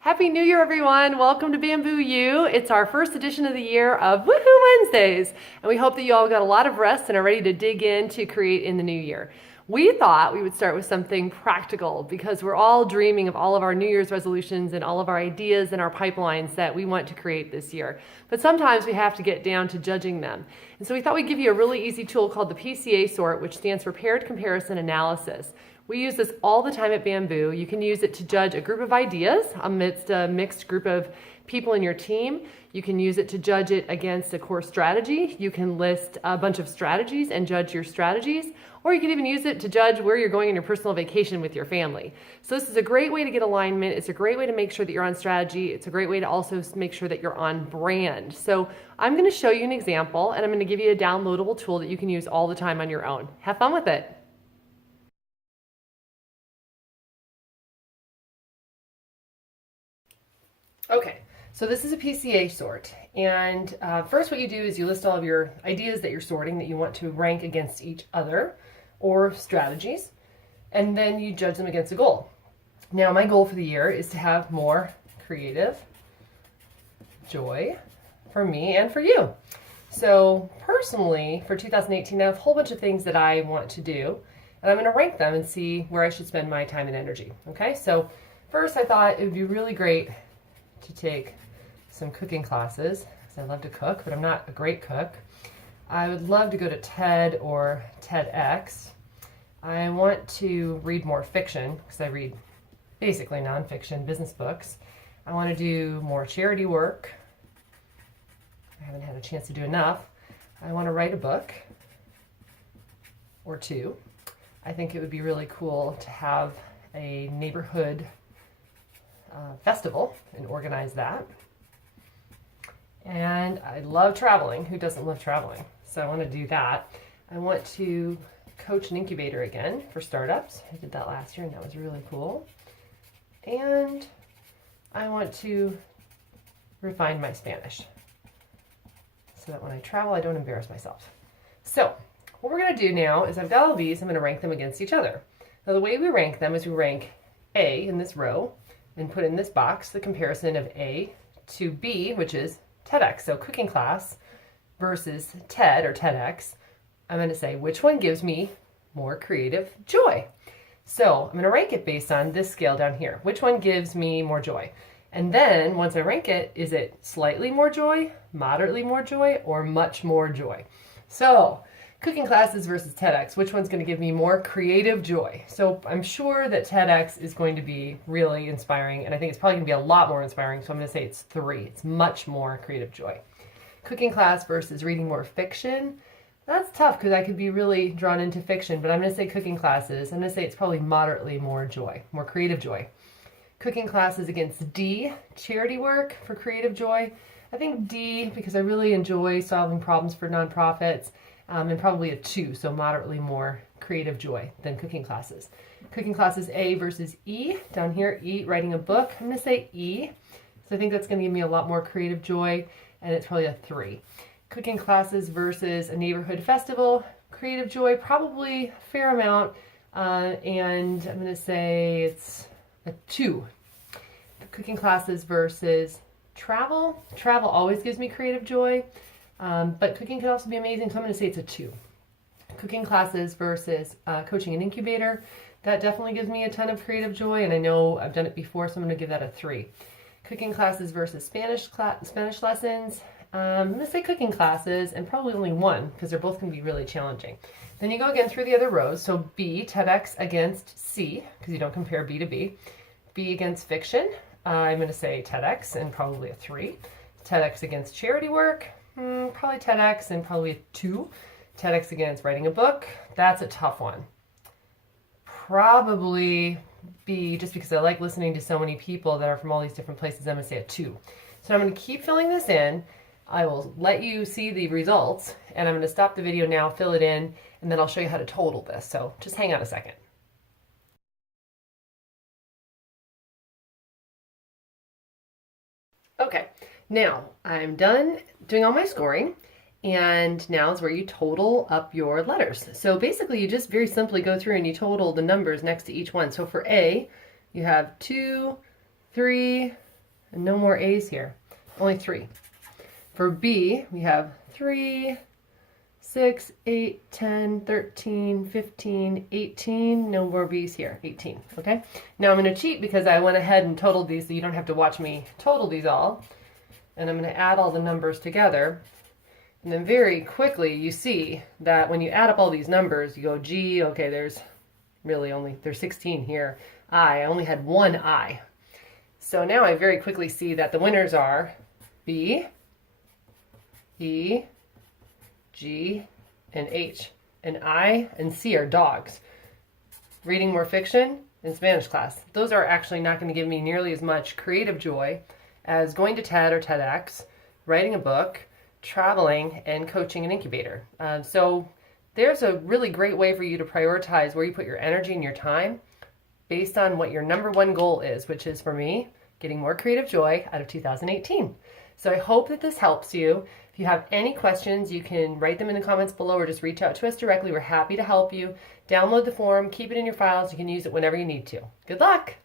Happy New Year, everyone. Welcome to Bamboo U. It's our first edition of the year of Woohoo Wednesdays. And we hope that you all got a lot of rest and are ready to dig in to create in the new year. We thought we would start with something practical because we're all dreaming of all of our New Year's resolutions and all of our ideas and our pipelines that we want to create this year. But sometimes we have to get down to judging them. And so we thought we'd give you a really easy tool called the PCA sort, which stands for Paired Comparison Analysis. We use this all the time at Bamboo. You can use it to judge a group of ideas amidst a mixed group of people in your team. You can use it to judge it against a core strategy. You can list a bunch of strategies and judge your strategies. Or you can even use it to judge where you're going on your personal vacation with your family. So this is a great way to get alignment. It's a great way to make sure that you're on strategy. It's a great way to also make sure that you're on brand. So I'm going to show you an example, and I'm going to give you a downloadable tool that you can use all the time on your own. Have fun with it. Okay, so this is a PCA sort, and first what you do is you list all of your ideas that you're sorting that you want to rank against each other or strategies, and then you judge them against a goal. Now my goal for the year is to have more creative joy for me and for you. So personally for 2018 I have a whole bunch of things that I want to do, and I'm going to rank them and see where I should spend my time and energy. Okay, so first I thought it would be really great to take some cooking classes because I love to cook, but I'm not a great cook. I would love to go to TED or TEDx. I want to read more fiction because I read basically nonfiction business books. I want to do more charity work. I haven't had a chance to do enough. I want to write a book or two. I think it would be really cool to have a neighborhood festival and organize that. And I love traveling. Who doesn't love traveling? So I want to do that. I want to coach an incubator again for startups. I did that last year and that was really cool. And I want to refine my Spanish so that when I travel I don't embarrass myself. So what we're going to do now is I've got all these. I'm going to rank them against each other. Now the way we rank them is we rank A in this row and put in this box the comparison of A to B, which is TEDx. So cooking class versus TED or TEDx. I'm going to say which one gives me more creative joy. So I'm going to rank it based on this scale down here. Which one gives me more joy? And then once I rank it, is it slightly more joy, moderately more joy, or much more joy? So cooking classes versus TEDx, which one's going to give me more creative joy? So I'm sure that TEDx is going to be really inspiring, and I think it's probably going to be a lot more inspiring, so I'm going to say it's 3. It's much more creative joy. Cooking class versus reading more fiction. That's tough because I could be really drawn into fiction, but I'm going to say cooking classes. I'm going to say it's probably moderately more joy, more creative joy. Cooking classes against D, charity work for creative joy. I think D because I really enjoy solving problems for nonprofits. And probably a 2, so moderately more creative joy than cooking classes. Cooking classes A versus E. Down here, E, writing a book. I'm going to say E. So I think that's going to give me a lot more creative joy, and it's probably a 3. Cooking classes versus a neighborhood festival. Creative joy, probably a fair amount, and I'm going to say it's a 2. Cooking classes versus travel. Travel always gives me creative joy. But cooking could also be amazing, so I'm going to say it's a 2. Cooking classes versus coaching an incubator. That definitely gives me a ton of creative joy, and I know I've done it before, so I'm going to give that a 3. Cooking classes versus Spanish lessons. I'm going to say cooking classes, and probably only 1, because they're both going to be really challenging. Then you go again through the other rows. So B, TEDx against C, because you don't compare B to B. B against fiction. I'm going to say TEDx, and probably a 3. TEDx against charity work. Probably TEDx and probably a 2. TEDx against writing a book. That's a tough one. Probably B, just because I like listening to so many people that are from all these different places. I'm going to say a 2. So I'm going to keep filling this in. I will let you see the results, and I'm going to stop the video now, fill it in, and then I'll show you how to total this. So just hang on a second. Okay, now I'm done doing all my scoring, and now is where you total up your letters. So basically you just very simply go through and you total the numbers next to each one. So for A, you have 2, 3, And no more A's here, only 3. For B, we have 3, 6, 8, 10, 13, 15, 18. No more B's here, 18, okay? Now I'm going to cheat because I went ahead and totaled these so you don't have to watch me total these all. And I'm going to add all the numbers together. And then very quickly you see that when you add up all these numbers, you go, gee, okay, there's 16 here. I only had 1 I. So now I very quickly see that the winners are B, E, G, and H. And I and C are dogs. Reading more fiction in Spanish class. Those are actually not going to give me nearly as much creative joy as going to TED or TEDx, writing a book, traveling, and coaching an incubator. So there's a really great way for you to prioritize where you put your energy and your time based on what your number one goal is, which is, for me, getting more creative joy out of 2018. So I hope that this helps you. If you have any questions, you can write them in the comments below or just reach out to us directly. We're happy to help you. Download the form, keep it in your files. You can use it whenever you need to. Good luck!